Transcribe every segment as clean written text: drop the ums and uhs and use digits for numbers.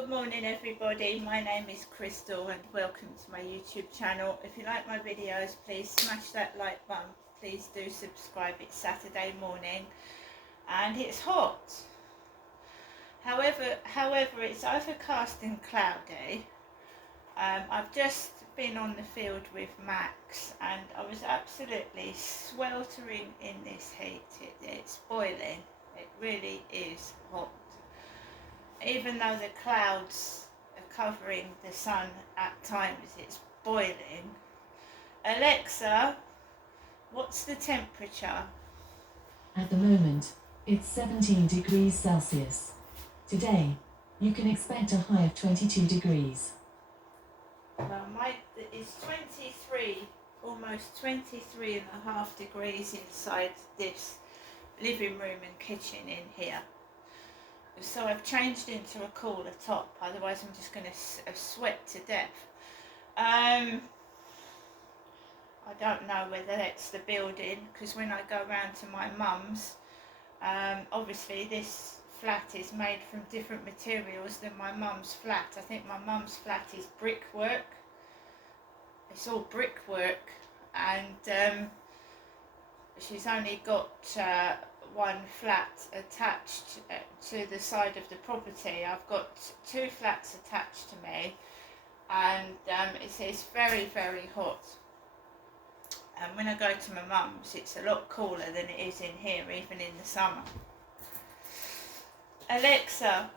Good morning everybody, my name is Crystal and welcome to my YouTube channel. If you like my videos, please smash that like button, please do subscribe. It's Saturday morning and it's hot. However, it's overcast and cloudy. I've just been on the field with Max and I was absolutely sweltering in this heat. It's boiling, it really is hot. Even though the clouds are covering the sun at times, it's boiling. Alexa, what's the temperature? At the moment, it's 17 degrees Celsius. Today, you can expect a high of 22 degrees. Well, it's 23, almost 23.5 degrees inside this living room and kitchen in here. So I've changed into a cooler top, otherwise I'm just going to sweat to death. I don't know whether that's the building, because when I go round to my mum's, obviously this flat is made from different materials than my mum's flat. I think my mum's flat is brickwork. It's all brickwork, and she's only got one flat attached to the side of the property. I've got two flats attached to me, and it's very, very hot. And when I go to my mum's, it's a lot cooler than it is in here, even in the summer. Alexa,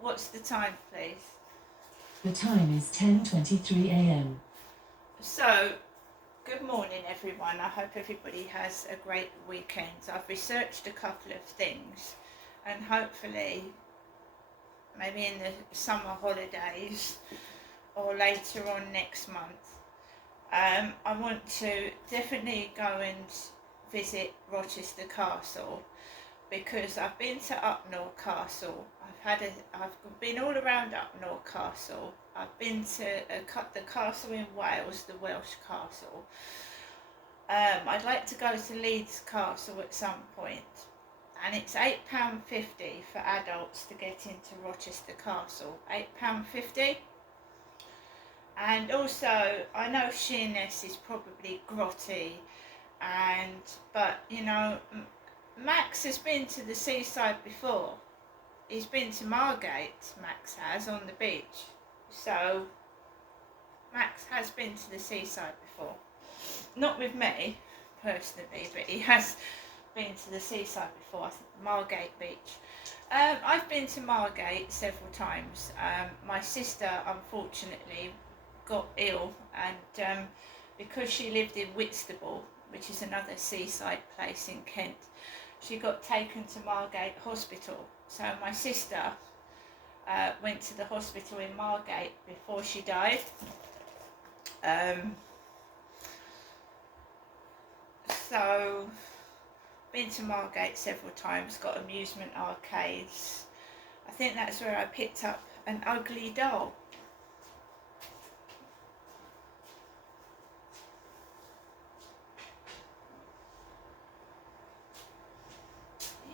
what's the time, please? The time is 10:23 a.m. So, good morning everyone. I hope everybody has a great weekend. I've researched a couple of things and hopefully maybe in the summer holidays or later on next month, I want to definitely go and visit Rochester Castle, because I've been to Upnor Castle. I've been all around Upnor Castle. I've been to the castle in Wales, the Welsh castle. I'd like to go to Leeds Castle at some point, and it's £8.50 for adults to get into Rochester Castle. £8.50. And also, I know Sheerness is probably grotty, but you know, Max has been to the seaside before. He's been to Margate, Max has, on the beach. So, Max has been to the seaside before. Not with me, personally, but he has been to the seaside before, I think Margate Beach. I've been to Margate several times. My sister, unfortunately, got ill, and because she lived in Whitstable, which is another seaside place in Kent, she got taken to Margate Hospital. So my sister went to the hospital in Margate before she died. So been to Margate several times, got amusement arcades. I think that's where I picked up an ugly doll.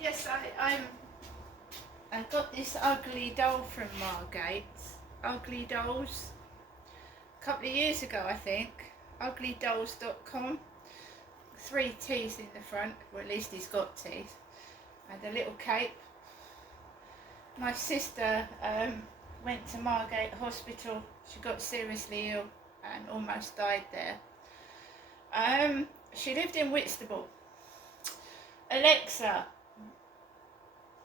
Yes, I got this ugly doll from Margate, Ugly Dolls, a couple of years ago I think, uglydolls.com, 3 teeth in the front, or at least he's got teeth, and a little cape. My sister went to Margate Hospital. She got seriously ill and almost died there. She lived in Whitstable. Alexa,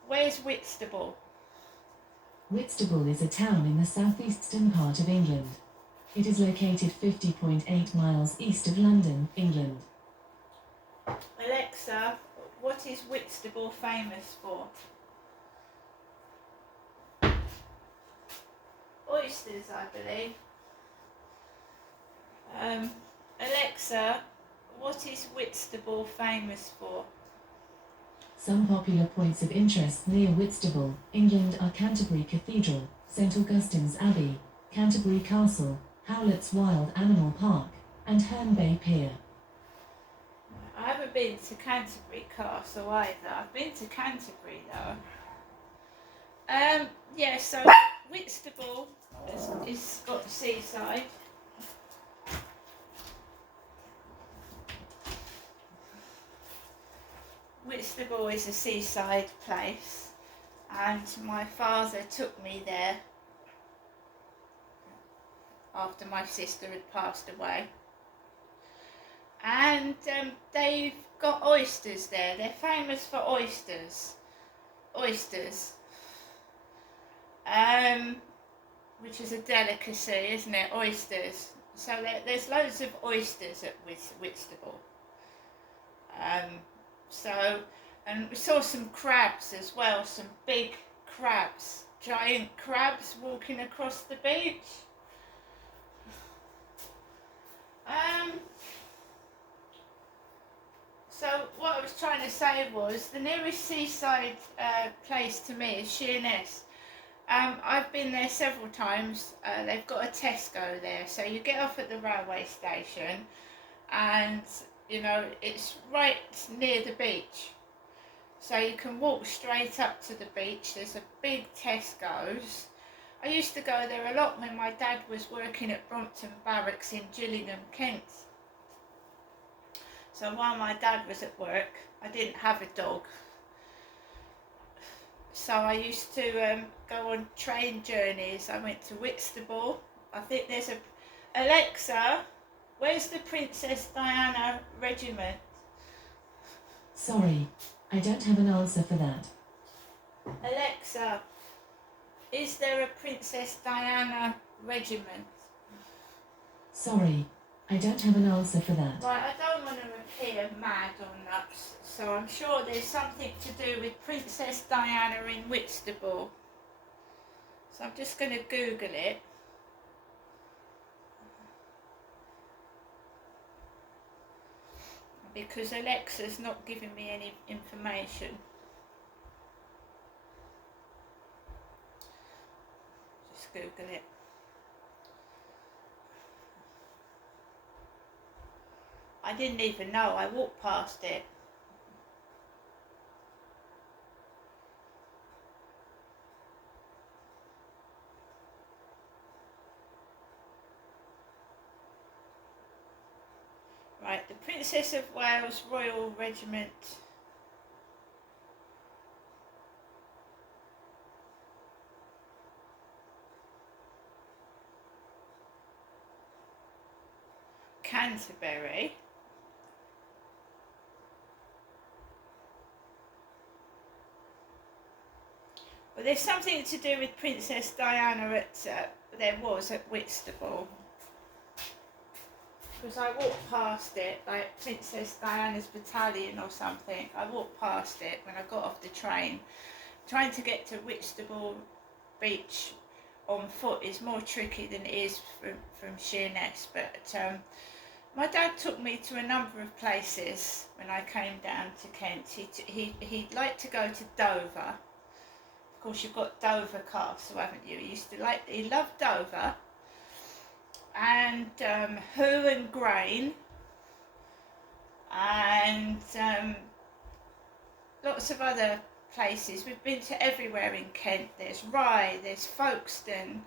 where's Whitstable? Whitstable is a town in the southeastern part of England. It is located 50.8 miles east of London, England. Alexa, what is Whitstable famous for? Oysters, I believe. Alexa, what is Whitstable famous for? Some popular points of interest near Whitstable, England are Canterbury Cathedral, St Augustine's Abbey, Canterbury Castle, Howlett's Wild Animal Park, and Herne Bay Pier. I haven't been to Canterbury Castle either. I've been to Canterbury though. Yeah, so Whitstable is got seaside. Whitstable is a seaside place, and my father took me there after my sister had passed away. And they've got oysters there. They're famous for oysters. Which is a delicacy, isn't it? Oysters. So there's loads of oysters at Whitstable. And we saw some crabs as well, some big crabs, giant crabs walking across the beach. So what I was trying to say was the nearest seaside place to me is Sheerness. I've been there several times. They've got a Tesco there, so you get off at the railway station, and you know it's right near the beach, so you can walk straight up to the beach. There's a big Tesco's. I used to go there a lot when my dad was working at Brompton Barracks in Gillingham, Kent. So while my dad was at work, I didn't have a dog. So I used to go on train journeys. I went to Whitstable. I think there's a... Alexa, where's the Princess Diana Regiment? Sorry, I don't have an answer for that. Alexa, is there a Princess Diana Regiment? Sorry, I don't have an answer for that. Right, I don't want to appear mad or nuts, so I'm sure there's something to do with Princess Diana in Whitstable. So I'm just going to Google it. Because Alexa's not giving me any information. Just Google it. I didn't even know, I walked past it. Right, the Princess of Wales Royal Regiment. Canterbury. Well, there's something to do with Princess Diana there was at Whitstable. Because I walked past it, like Princess Diana's Battalion or something. I walked past it when I got off the train. Trying to get to Whitstable Beach on foot is more tricky than it is from Sheerness. But my dad took me to a number of places when I came down to Kent. He'd like to go to Dover. Of course, you've got Dover Castle, haven't you? He loved Dover. And Hoe and Grain, and lots of other places. We've been to everywhere in Kent. There's Rye, there's Folkestone,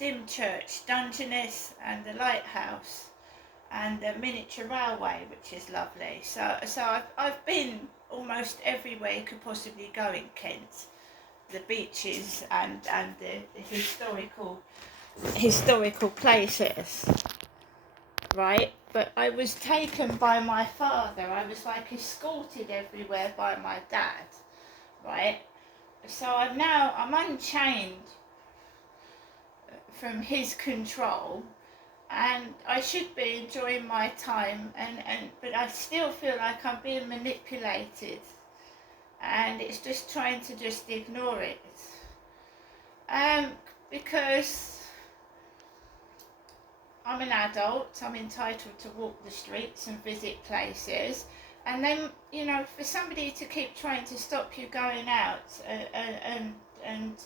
Dymchurch, Dungeness, and the Lighthouse, and the Miniature Railway, which is lovely. So I've been almost everywhere you could possibly go in Kent. The beaches and the historical places, right? But I was taken by my father. I was like escorted everywhere by my dad, right? So I'm unchained from his control, and I should be enjoying my time, but I still feel like I'm being manipulated. And it's just trying to just ignore it, because I'm an adult. I'm entitled to walk the streets and visit places, and then for somebody to keep trying to stop you going out and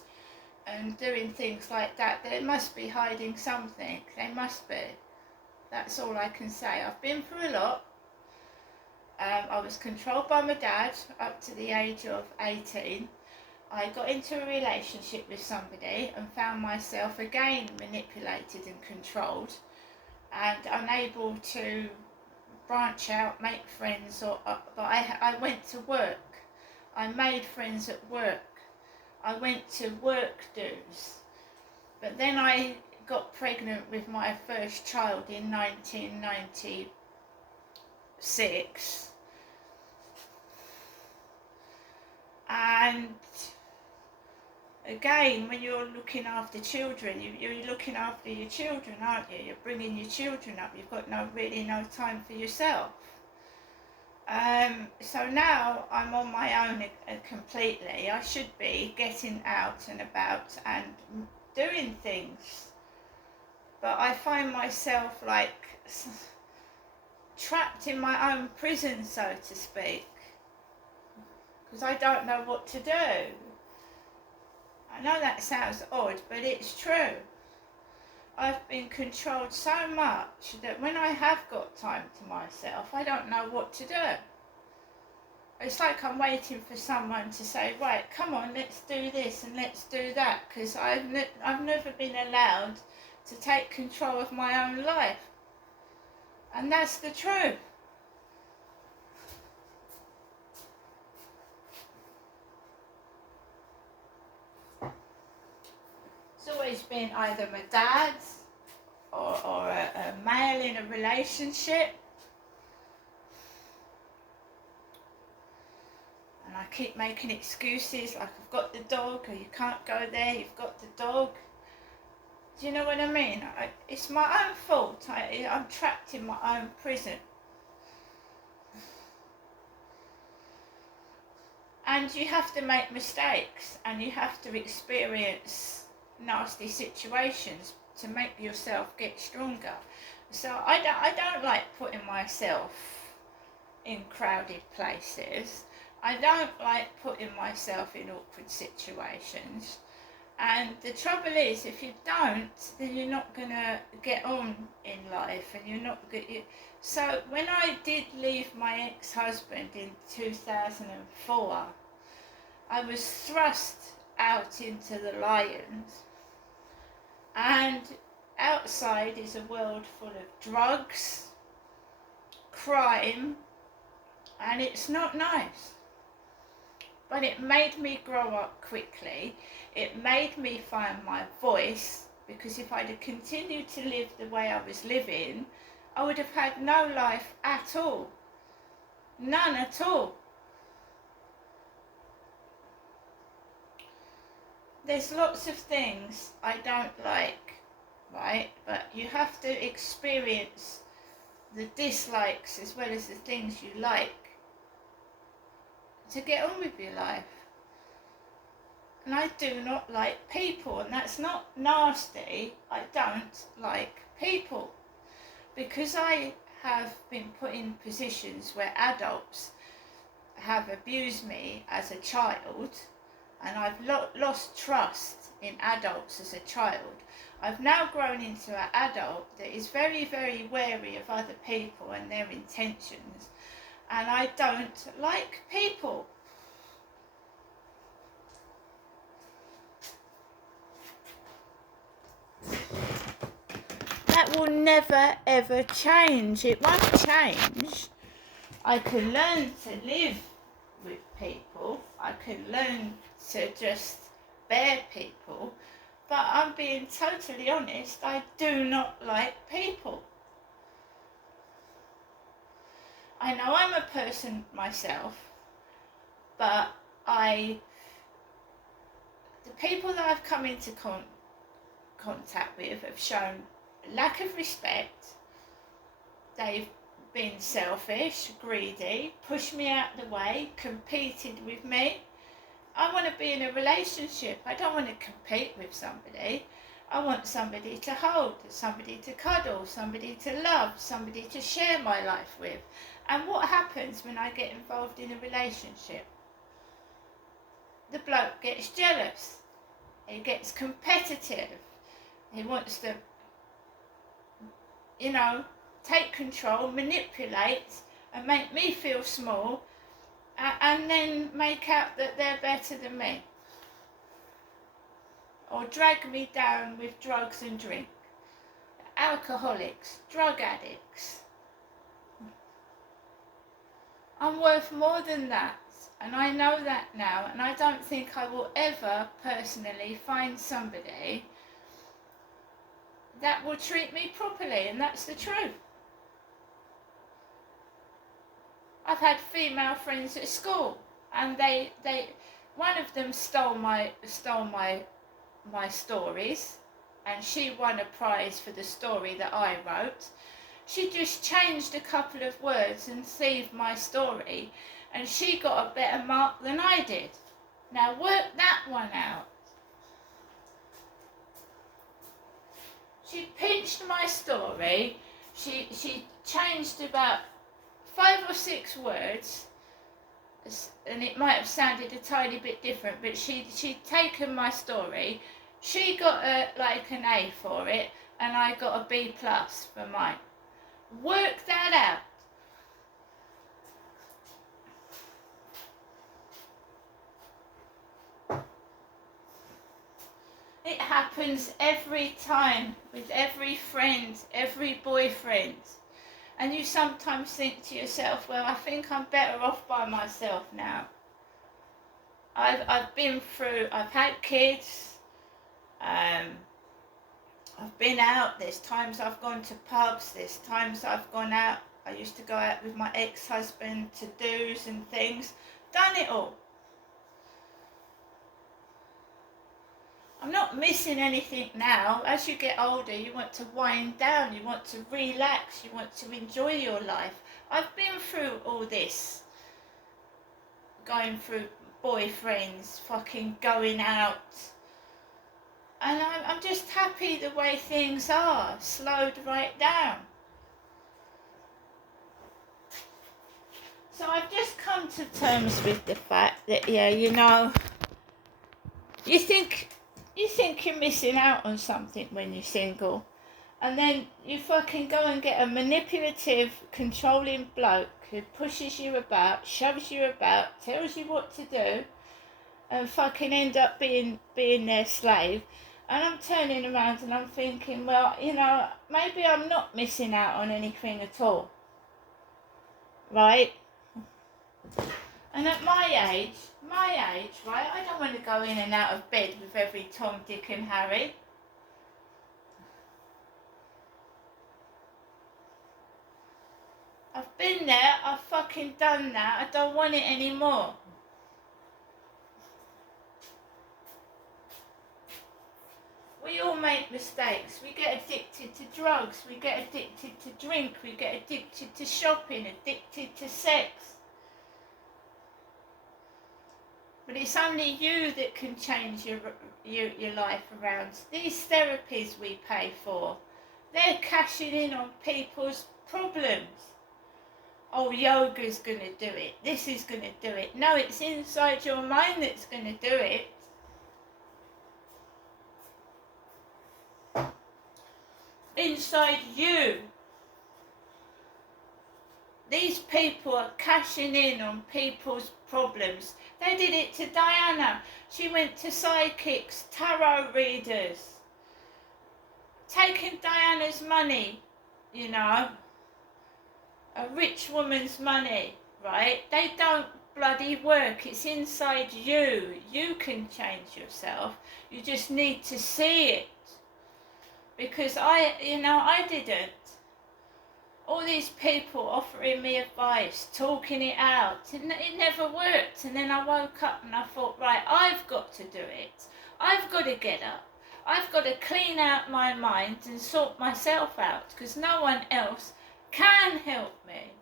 doing things like that, they must be hiding something. They must be. That's all I can say. I've been through a lot. I was controlled by my dad up to the age of 18. I got into a relationship with somebody and found myself again manipulated and controlled and unable to branch out, make friends, but I went to work. I made friends at work. I went to work dues. But then I got pregnant with my first child in 1996. And again, when you're looking after children, you're looking after your children, aren't you? You're bringing your children up. You've got really no time for yourself. So now I'm on my own completely. I should be getting out and about and doing things. But I find myself like trapped in my own prison, so to speak, because I don't know what to do. I know that sounds odd, but it's true. I've been controlled so much that when I have got time to myself, I don't know what to do. It's like I'm waiting for someone to say, right, come on, let's do this and let's do that, because I've never been allowed to take control of my own life. And that's the truth. It's always been either my dad or a male in a relationship. And I keep making excuses like I've got the dog, or you can't go there, you've got the dog. Do you know what I mean? It's my own fault. I'm trapped in my own prison. And you have to make mistakes, and you have to experience nasty situations to make yourself get stronger. So I don't like putting myself in crowded places. I don't like putting myself in awkward situations. And the trouble is, if you don't, then you're not going to get on in life, and you're not good. So when I did leave my ex-husband in 2004, I was thrust out into the lions, and outside is a world full of drugs, crime, and it's not nice. But it made me grow up quickly. It made me find my voice, because if I'd have continued to live the way I was living, I would have had no life at all. None at all. There's lots of things I don't like, right? But you have to experience the dislikes as well as the things you like to get on with your life. And I do not like people, and that's not nasty. I don't like people, because I have been put in positions where adults have abused me as a child, and I've lost trust in adults as a child. I've now grown into an adult that is very, very wary of other people and their intentions, and I don't like people. That will never ever change. It won't change. I can learn to live with people. I can learn to just bear people. But I'm being totally honest, I do not like people. I know I'm a person myself, but the people that I've come into contact with have shown lack of respect. They've been selfish, greedy, pushed me out the way, competed with me. I want to be in a relationship. I don't want to compete with somebody. I want somebody to hold, somebody to cuddle, somebody to love, somebody to share my life with. And what happens when I get involved in a relationship? The bloke gets jealous. He gets competitive. He wants to, take control, manipulate, and make me feel small, and then make out that they're better than me. or drag me down with drugs and drink. Alcoholics, drug addicts. I'm worth more than that, and I know that now, and I don't think I will ever personally find somebody that will treat me properly, and that's the truth. I've had female friends at school, and one of them stole my stories, and she won a prize for the story that I wrote. She just changed a couple of words and saved my story, and she got a better mark than I did. Now work that one out. She pinched my story. She changed about 5 or 6 words, and it might have sounded a tiny bit different, but she'd taken my story. She got like an A for it, and I got a B+ for mine. Work that out. It happens every time with every friend, every boyfriend. And you sometimes think to yourself, well, I think I'm better off by myself now. I've been through, I've had kids, I've been out, there's times I've gone to pubs, there's times I've gone out. I used to go out with my ex-husband to do's and things. Done it all. I'm not missing anything now. As you get older, you want to wind down, you want to relax, you want to enjoy your life. I've been through all this. Going through boyfriends, fucking going out. And I'm just happy the way things are, slowed right down. So I've just come to terms with the fact that, yeah, you know, you think you're missing out on something when you're single, and then you fucking go and get a manipulative, controlling bloke who pushes you about, shoves you about, tells you what to do, and fucking end up being their slave. And I'm turning around and I'm thinking, well, you know, maybe I'm not missing out on anything at all, right? And at my age, right, I don't want to go in and out of bed with every Tom, Dick and Harry. I've been there, I've fucking done that, I don't want it anymore. We all make mistakes. We get addicted to drugs, we get addicted to drink, we get addicted to shopping, addicted to sex. But it's only you that can change your life around. These therapies we pay for, they're cashing in on people's problems. Oh, yoga's going to do it. This is going to do it. No, it's inside your mind that's going to do it. Inside you. These people are cashing in on people's problems. They did it to Diana. She went to psychics, tarot readers, taking Diana's money, you know, a rich woman's money, right? They don't bloody work. It's inside you. You can change yourself. You just need to see it. Because I didn't. All these people offering me advice, talking it out, and it never worked. And then I woke up and I thought, right, I've got to do it. I've got to get up. I've got to clean out my mind and sort myself out, because no one else can help me.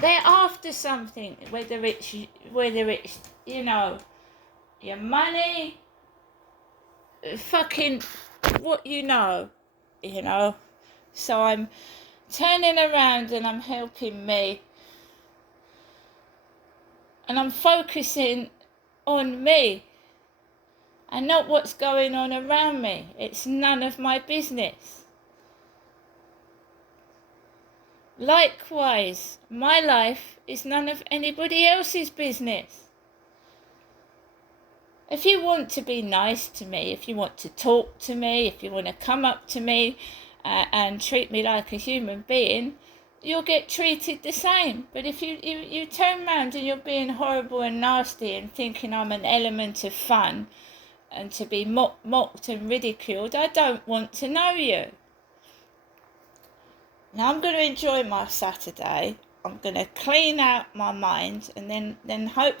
They're after something, whether it's you know, your money, fucking what you know. So I'm turning around and I'm helping me, and I'm focusing on me and not what's going on around me. It's none of my business. Likewise, my life is none of anybody else's business. If you want to be nice to me, if you want to talk to me, if you want to come up to me and treat me like a human being, you'll get treated the same. But if you turn around and you're being horrible and nasty and thinking I'm an element of fun and to be mocked and ridiculed, I don't want to know you. Now I'm going to enjoy my Saturday. I'm going to clean out my mind, and then hopefully